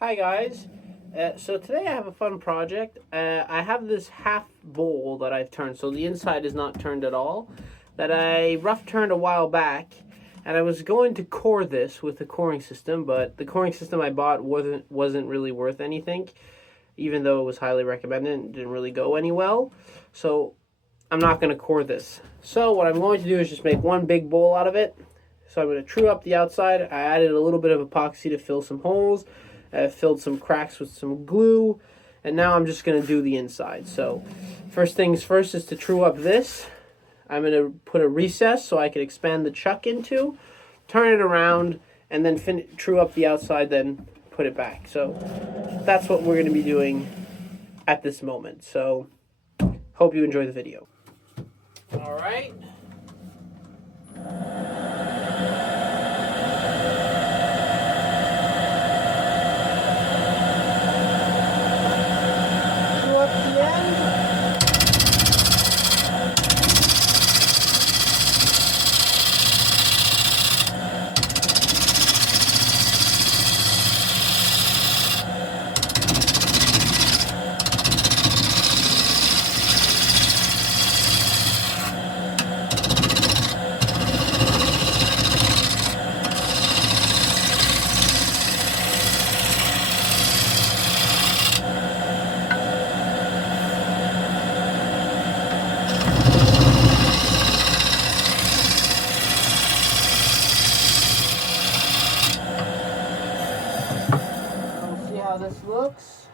Hi guys. So today I have a fun project. I have this half bowl that I've turned, so the inside is not turned at all, that I rough turned a while back, and I was going to core this with a coring system, but the coring system I bought wasn't really worth anything, even though it was highly recommended. It didn't really go any well, so I'm not going to core this. So what I'm going to do is just make one big bowl out of it. So I'm going to true up the outside. I added a little bit of epoxy to fill some holes. I filled some cracks with some glue, and now I'm just going to do the inside. So first things first is to true up this. I'm going to put a recess so I can expand the chuck into, turn it around, and then true up the outside, then put it back. So that's what we're going to be doing at this moment. So hope you enjoy the video. All right. This looks.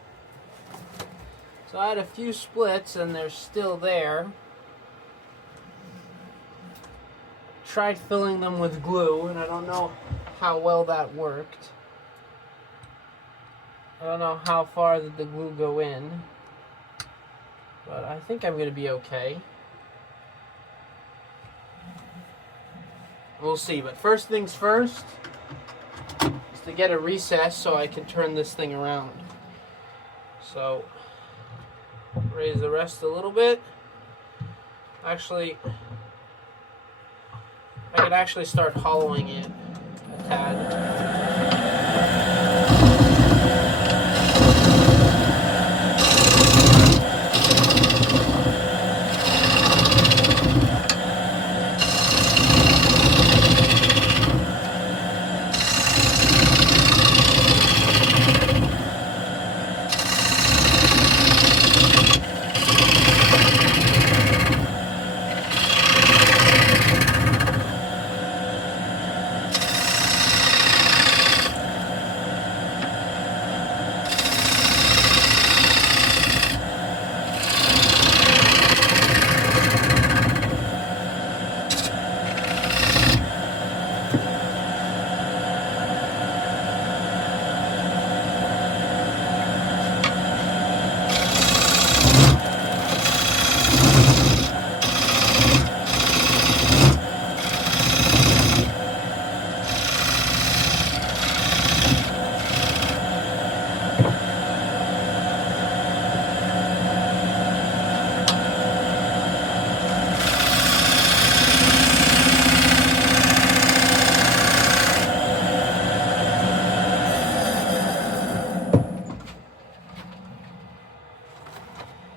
So I had a few splits and they're still there. Tried filling them with glue and I don't know how well that worked. I don't know how far did the glue go in, but I think I'm going to be okay. We'll see, but first things first, to get a recess so I can turn this thing around. So raise the rest a little bit. Actually, I could actually start hollowing it a tad.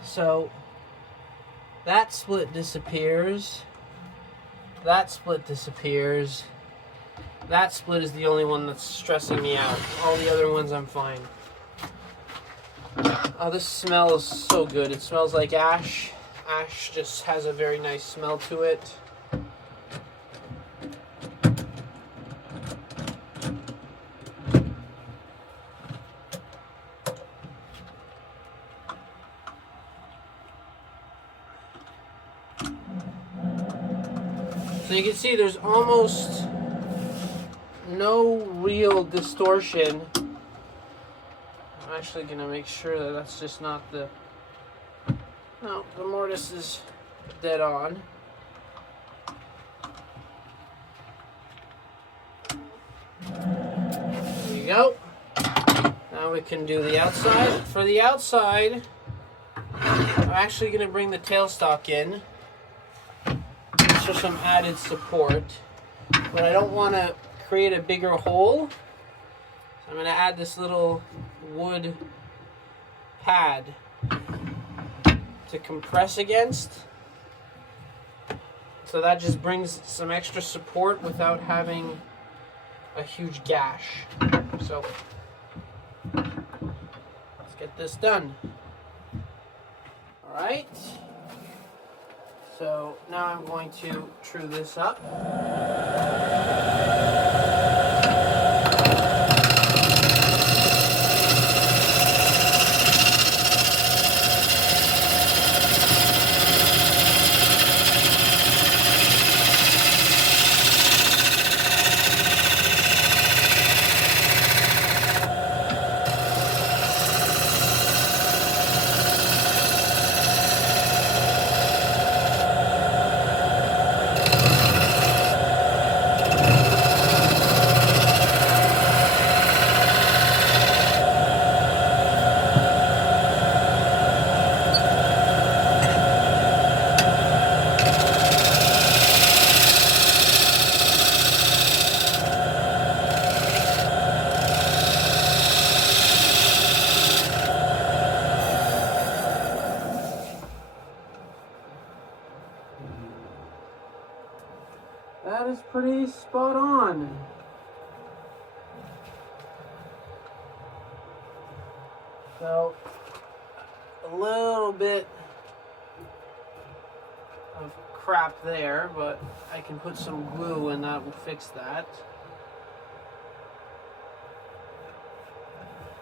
So that split disappears, that split disappears, that split is the only one that's stressing me out. All the other ones I'm fine. Oh, this smells so good. It smells like ash. Ash just has a very nice smell to it. So you can see there's almost no real distortion. I'm actually going to make sure that that's just not the... No, the mortise is dead on. There you go. Now we can do the outside. For the outside, I'm actually going to bring the tailstock in. For some added support, but I don't want to create a bigger hole. So I'm going to add this little wood pad to compress against. So that just brings some extra support without having a huge gash. So let's get this done. All right. So now I'm going to true this up. That is pretty spot on. So, a little bit of crap there, but I can put some glue and that will fix that.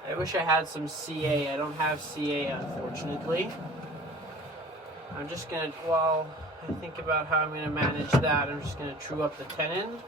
I wish I had some CA. I don't have CA, unfortunately. I'm just gonna, while I think about how I'm gonna manage that, I'm just gonna true up the tenon.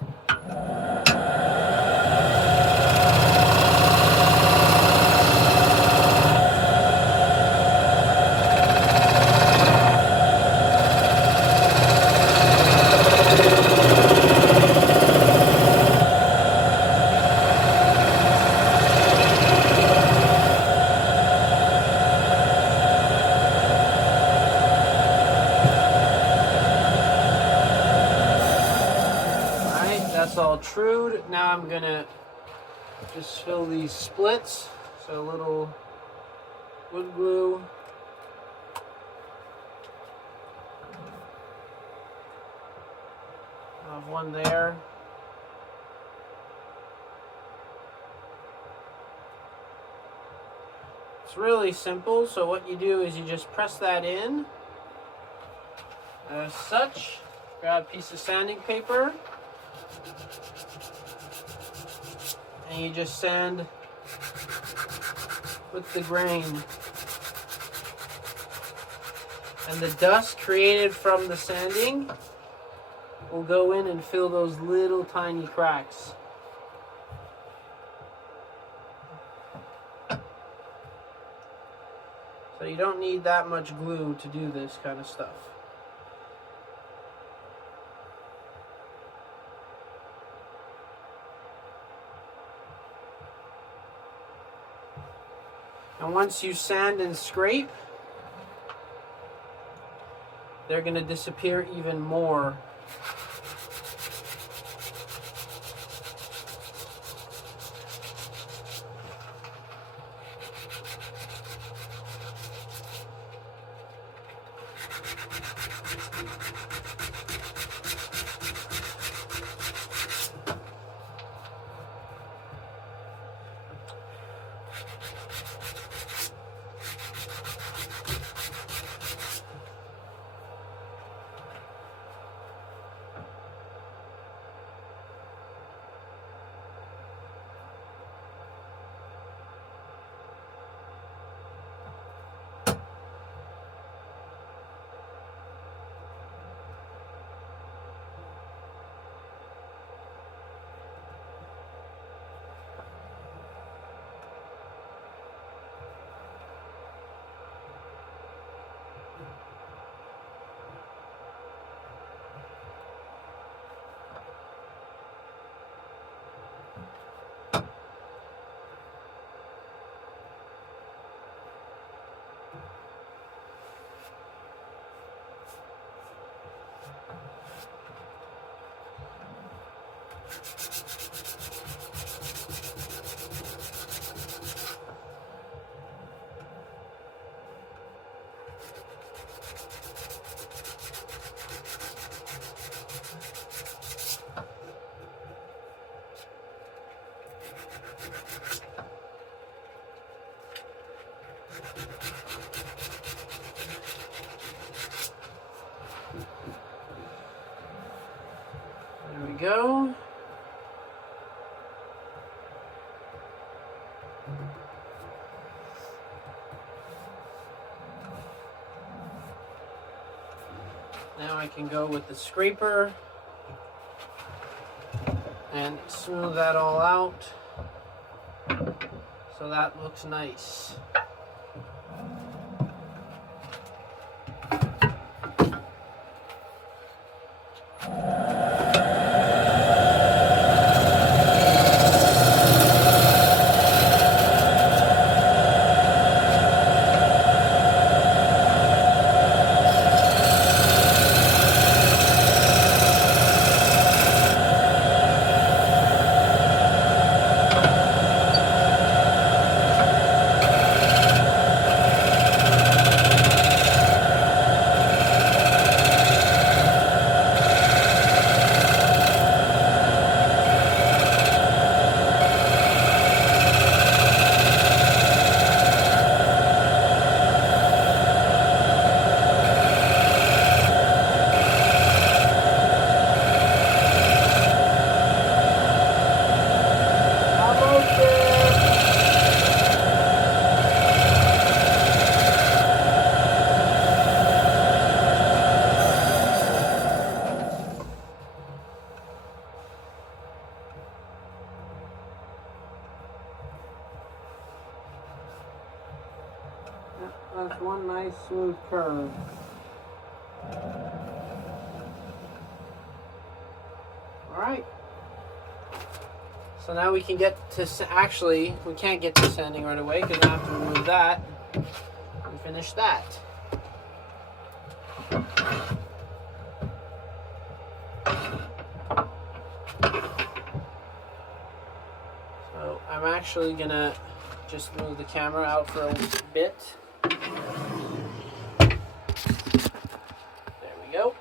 All trued. Now I'm gonna just fill these splits. So a little wood glue. I have one there. It's really simple. So what you do is you just press that in as such. Grab a piece of sanding paper. And you just sand with the grain. And the dust created from the sanding will go in and fill those little tiny cracks. So you don't need that much glue to do this kind of stuff. And once you sand and scrape, they're going to disappear even more. go. Now I can go with the scraper and smooth that all out so that looks nice. That's one nice smooth curve. Alright. So now we can get to, actually, we can't get to sanding right away because I have to remove that and finish that. So I'm actually gonna just move the camera out for a bit. There we go.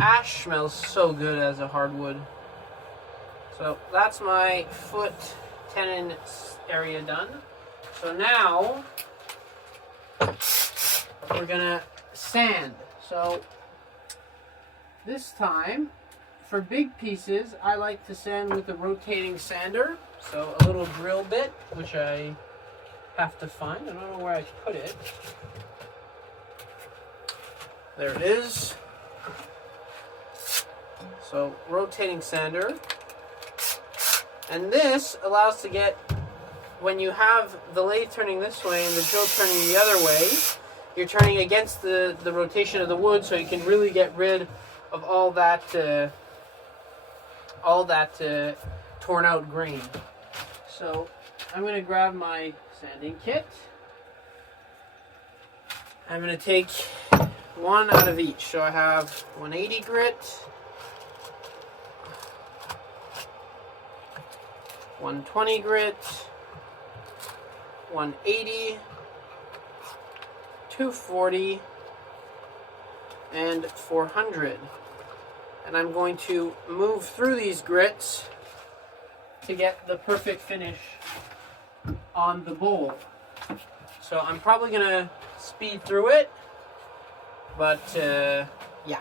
Ash smells so good as a hardwood. So that's my foot tenon area done. So now we're gonna sand. So this time, for big pieces, I like to sand with a rotating sander. So a little drill bit, which I have to find. I don't know where I put it. There it is. So rotating sander. And this allows to get, when you have the lathe turning this way and the drill turning the other way, you're turning against the rotation of the wood, so you can really get rid of all that torn out grain. So I'm going to grab my sanding kit. I'm going to take one out of each. So I have 180 grit, 120 grit, 180, 240, and 400. And I'm going to move through these grits to get the perfect finish on the bowl. So I'm probably gonna speed through it, but yeah.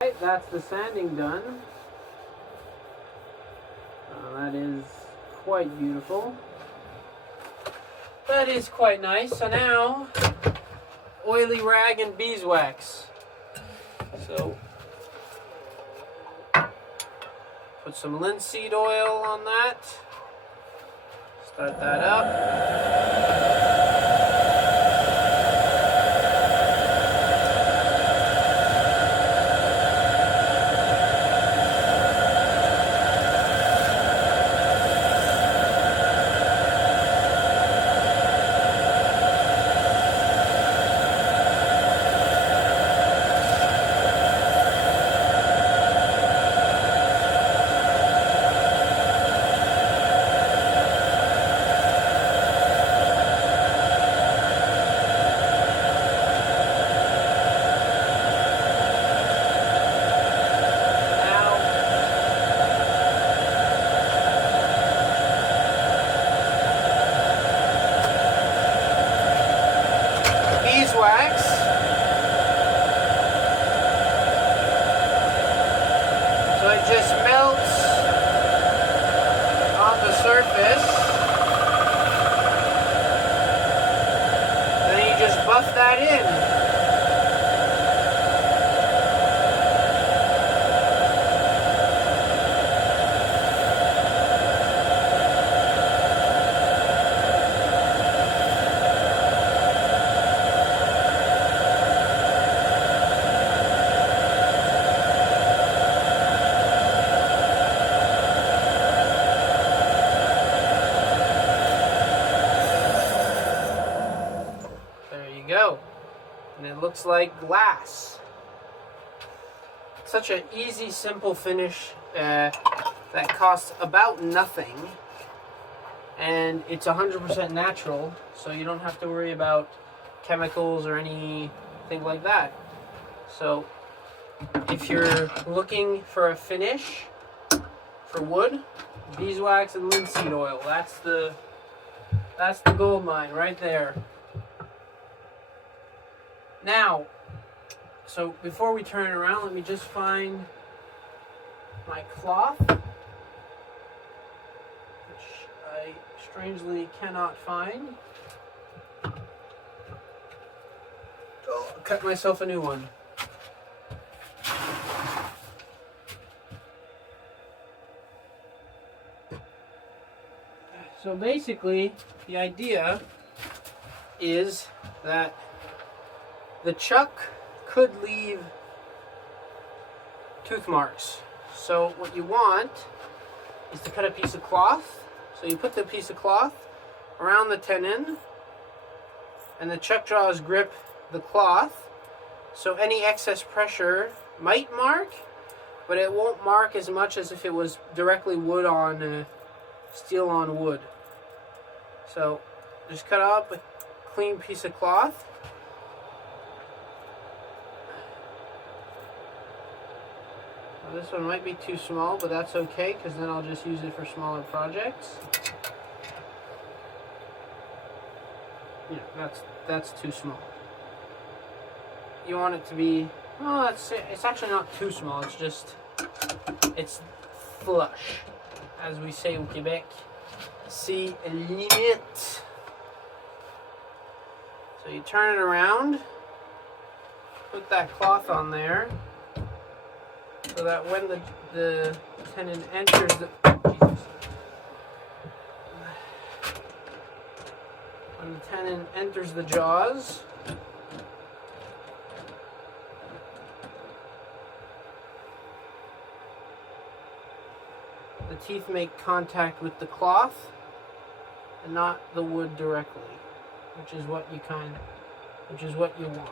Right, that's the sanding done. That is quite beautiful. That is quite nice. So now, oily rag and beeswax. So, put some linseed oil on that. Start that up. Beeswax. So it just melts on the surface. Then you just buff that in. Go. And it looks like glass. Such an easy, simple finish that costs about nothing, and it's 100% natural, so you don't have to worry about chemicals or anything like that. So if you're looking for a finish for wood, beeswax and linseed oil, that's the gold mine right there. Now, so before we turn it around, let me just find my cloth, which I strangely cannot find. Oh, I'll cut myself a new one. So basically, the idea is that the chuck could leave tooth marks. So what you want is to cut a piece of cloth. So you put the piece of cloth around the tenon, and the chuck jaws grip the cloth. So any excess pressure might mark, but it won't mark as much as if it was directly wood on steel on wood. So just cut up a clean piece of cloth. This one might be too small, but that's okay, because then I'll just use it for smaller projects. Yeah, that's too small. You want it to be, well, it's actually not too small, it's flush, as we say in Quebec. See a limit. So you turn it around, put that cloth on there, so that when the tenon enters when the tenon enters the jaws, the teeth make contact with the cloth and not the wood directly, which is what you want.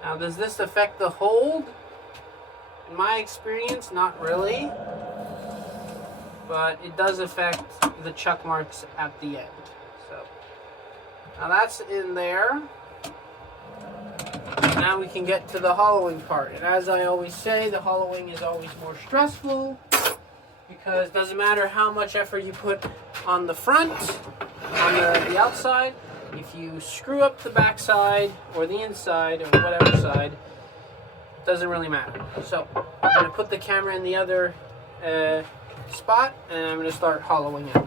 Now, does this affect the hold? In my experience, not really. But it does affect the chuck marks at the end. So, now that's in there. Now we can get to the hollowing part. And as I always say, the hollowing is always more stressful because it doesn't matter how much effort you put on the front, on the outside. If you screw up the back side or the inside or whatever side, it doesn't really matter. So I'm going to put the camera in the other spot and I'm going to start hollowing out.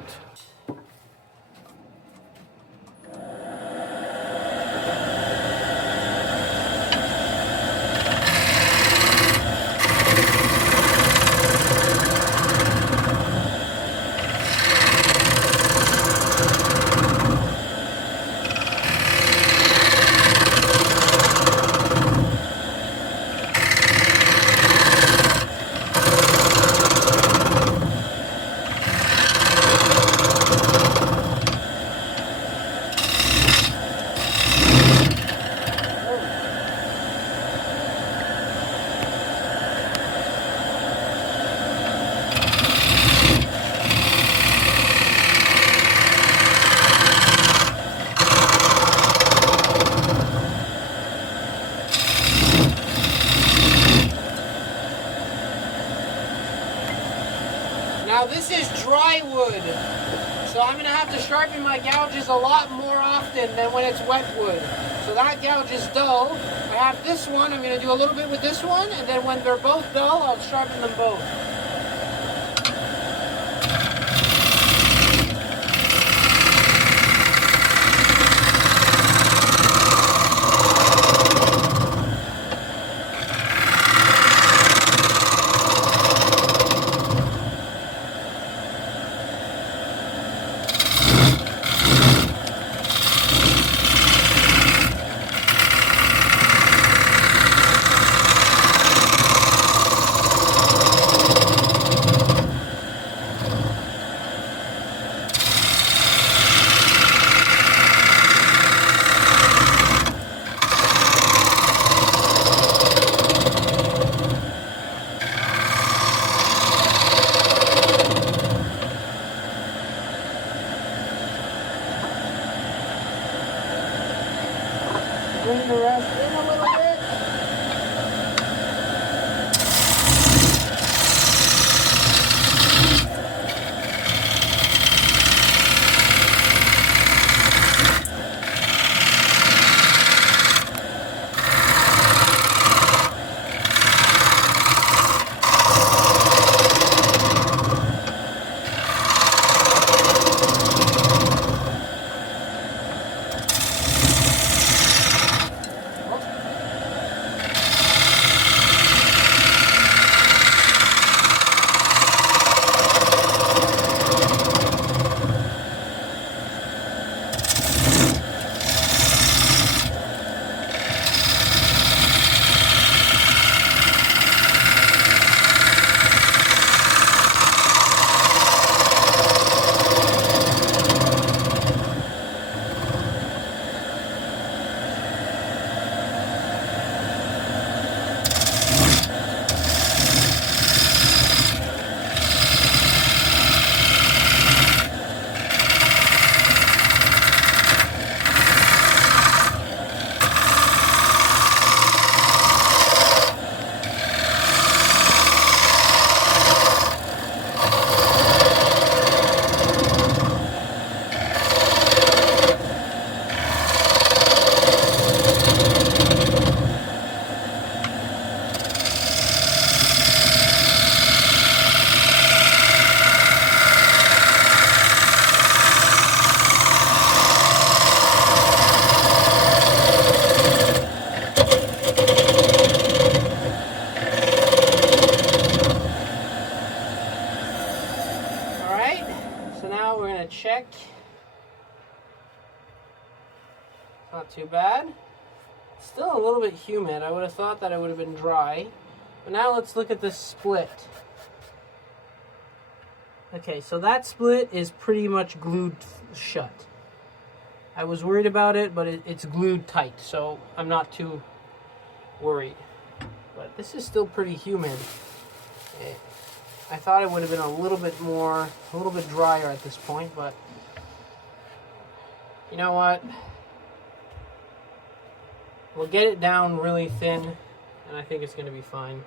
Now this is dry wood, so I'm going to have to sharpen my gouges a lot more often than when it's wet wood. So that gouge is dull. I have this one, I'm going to do a little bit with this one, and then when they're both dull, I'll sharpen them both. gonna check. Not too bad. Still a little bit humid. I would have thought that it would have been dry. But now let's look at this split. Okay, so that split is pretty much glued shut. I was worried about it, but it's glued tight, so I'm not too worried. But this is still pretty humid. I thought it would have been a little bit drier at this point, but you know what? We'll get it down really thin, and I think it's going to be fine.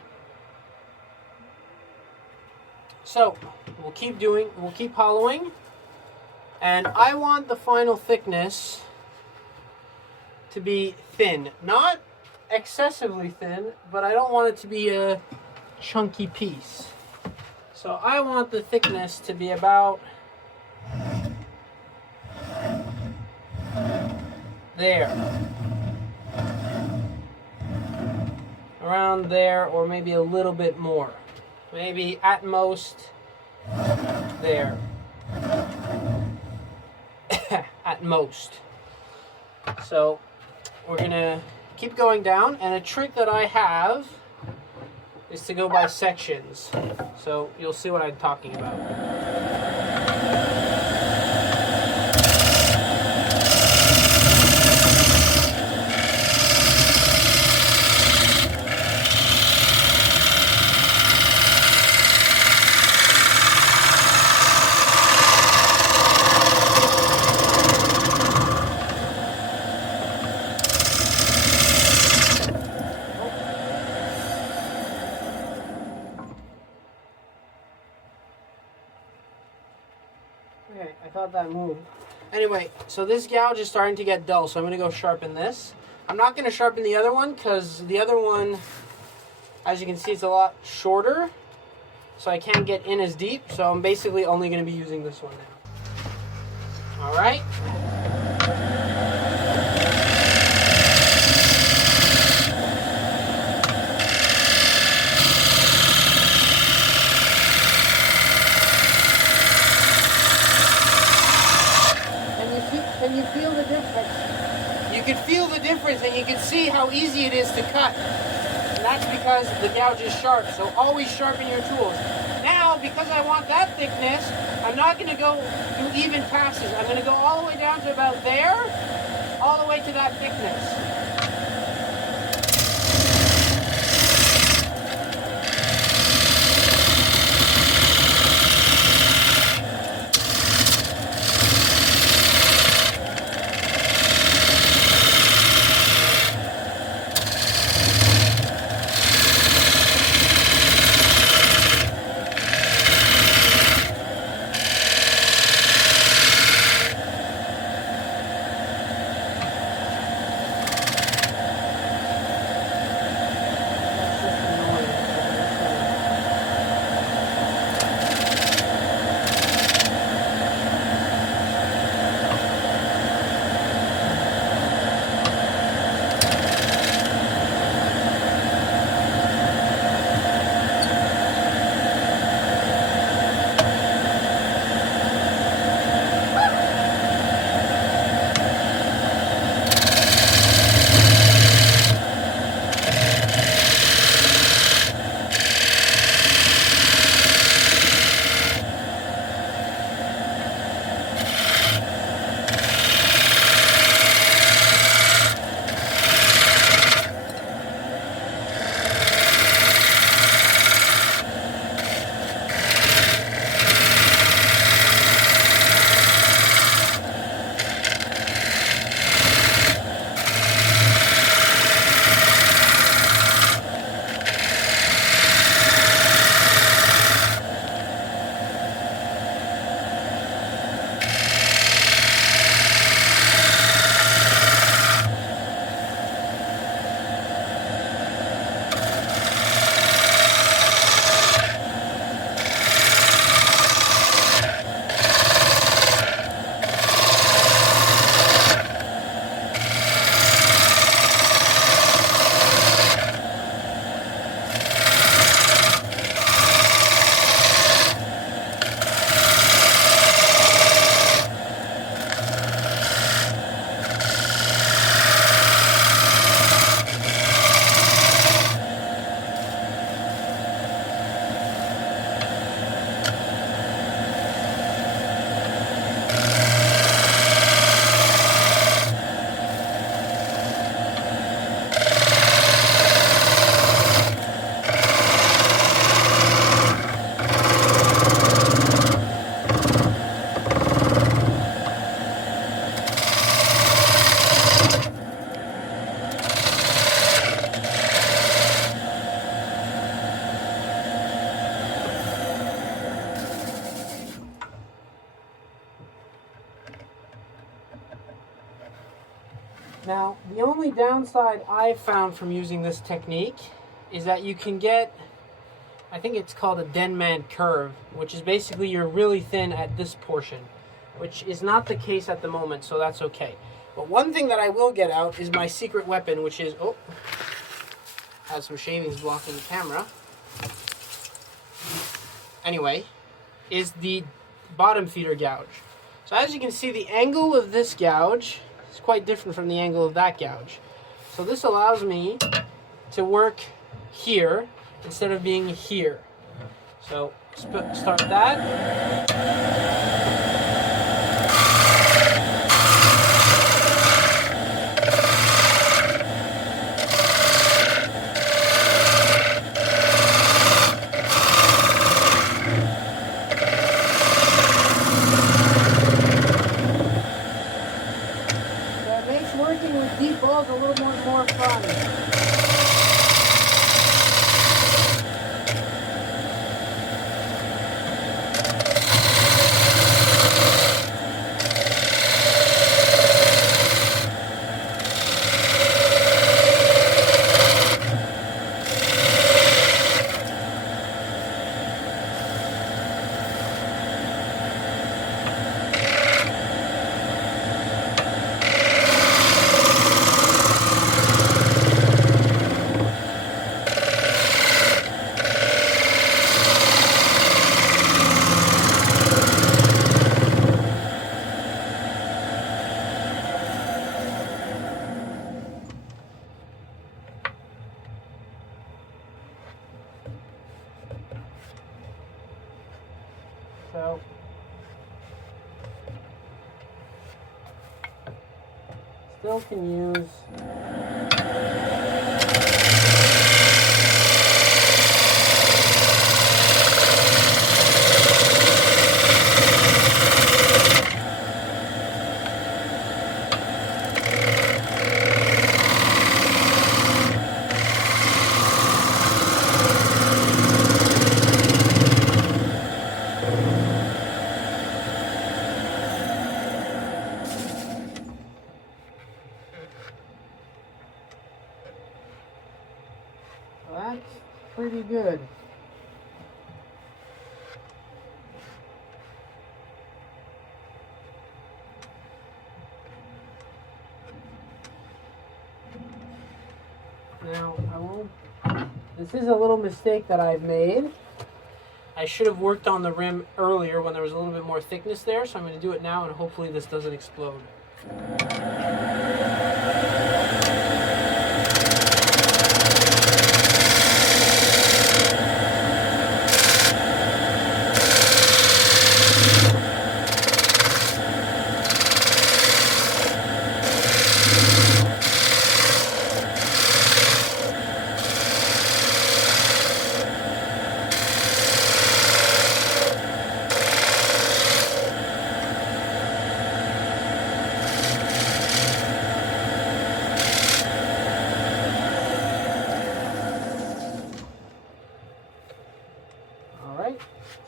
So, we'll keep hollowing, and I want the final thickness to be thin. Not excessively thin, but I don't want it to be a chunky piece. So I want the thickness to be about there. Around there, or maybe a little bit more. Maybe at most there. At most. So we're gonna keep going down, and a trick that I have is to go by sections. So you'll see what I'm talking about. Okay, I thought that moved. Anyway, so this gouge is starting to get dull, so I'm going to go sharpen this. I'm not going to sharpen the other one because the other one, as you can see, it's a lot shorter, so I can't get in as deep, so I'm basically only going to be using this one now. All right. Can you feel the difference? You can feel the difference, and you can see how easy it is to cut. And that's because the gouge is sharp, so always sharpen your tools. Now, because I want that thickness, I'm not going to go through even passes. I'm going to go all the way down to about there, all the way to that thickness. Now, the only downside I've found from using this technique is that you can get, I think it's called a Denman curve, which is basically you're really thin at this portion, which is not the case at the moment, so that's okay. But one thing that I will get out is my secret weapon, which is, oh, has some shavings blocking the camera. Anyway, is the bottom feeder gouge. So as you can see, the angle of this gouge is quite different from the angle of that gouge. So this allows me to work here instead of being here. So start that. Working with deep balls a little more fun. So still can use that's pretty good. Now, this is a little mistake that I've made. I should have worked on the rim earlier when there was a little bit more thickness there, so I'm going to do it now and hopefully this doesn't explode.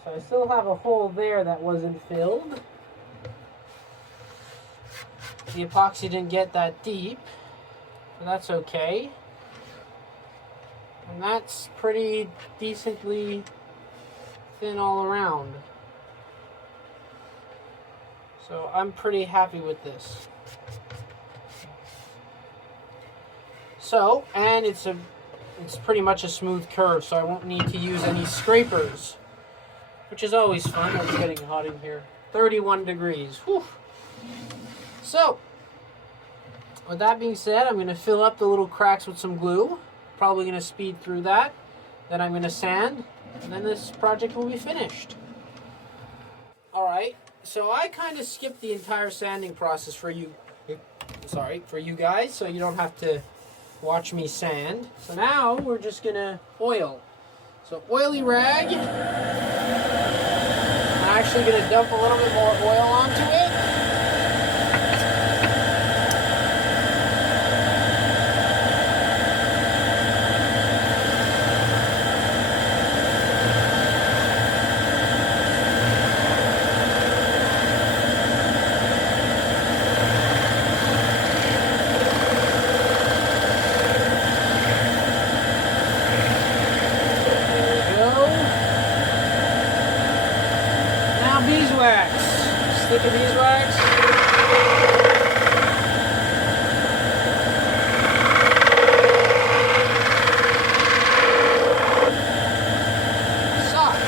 So I still have a hole there that wasn't filled. The epoxy didn't get that deep, but that's okay. And that's pretty decently thin all around. So I'm pretty happy with this. So, and it's pretty much a smooth curve, so I won't need to use any scrapers, which is always fun. It's getting hot in here. 31 degrees. Whew. So, with that being said, I'm going to fill up the little cracks with some glue. Probably going to speed through that. Then I'm going to sand, and then this project will be finished. Alright, so I kind of skipped the entire sanding process for you guys, so you don't have to watch me sand. So now we're just going to oil. So oily rag. I'm actually going to dump a little bit more oil onto it. beeswax. Stick of beeswax. Sock.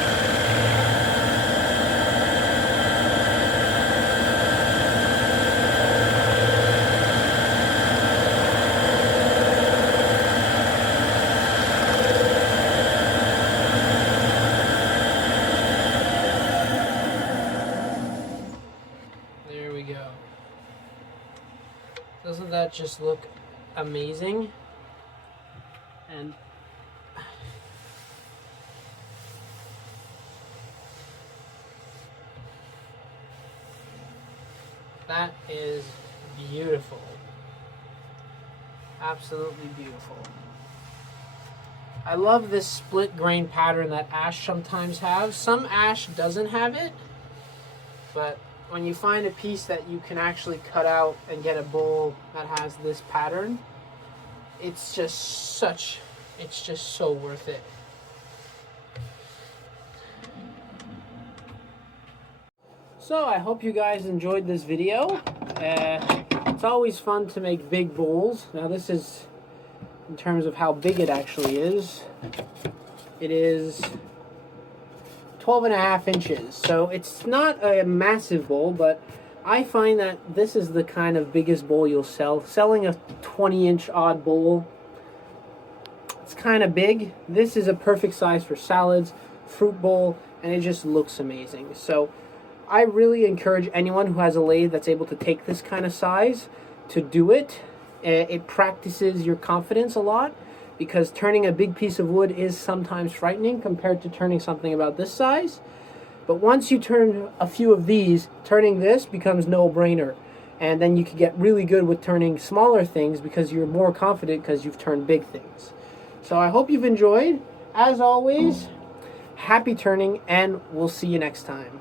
There we go. Doesn't that just look amazing? And that is beautiful. Absolutely beautiful. I love this split grain pattern that ash sometimes have. Some ash doesn't have it, but when you find a piece that you can actually cut out and get a bowl that has this pattern, it's just so worth it. So I hope you guys enjoyed this video. It's always fun to make big bowls. Now this is, in terms of how big it actually is, it is 12.5 inches. So it's not a massive bowl, but I find that this is the kind of biggest bowl you'll sell. Selling a 20-inch odd bowl, it's kind of big. This is a perfect size for salads, fruit bowl, and it just looks amazing. So I really encourage anyone who has a lathe that's able to take this kind of size to do it. It practices your confidence a lot, because turning a big piece of wood is sometimes frightening compared to turning something about this size. But once you turn a few of these, turning this becomes no-brainer. And then you can get really good with turning smaller things because you're more confident because you've turned big things. So I hope you've enjoyed. As always, happy turning, and we'll see you next time.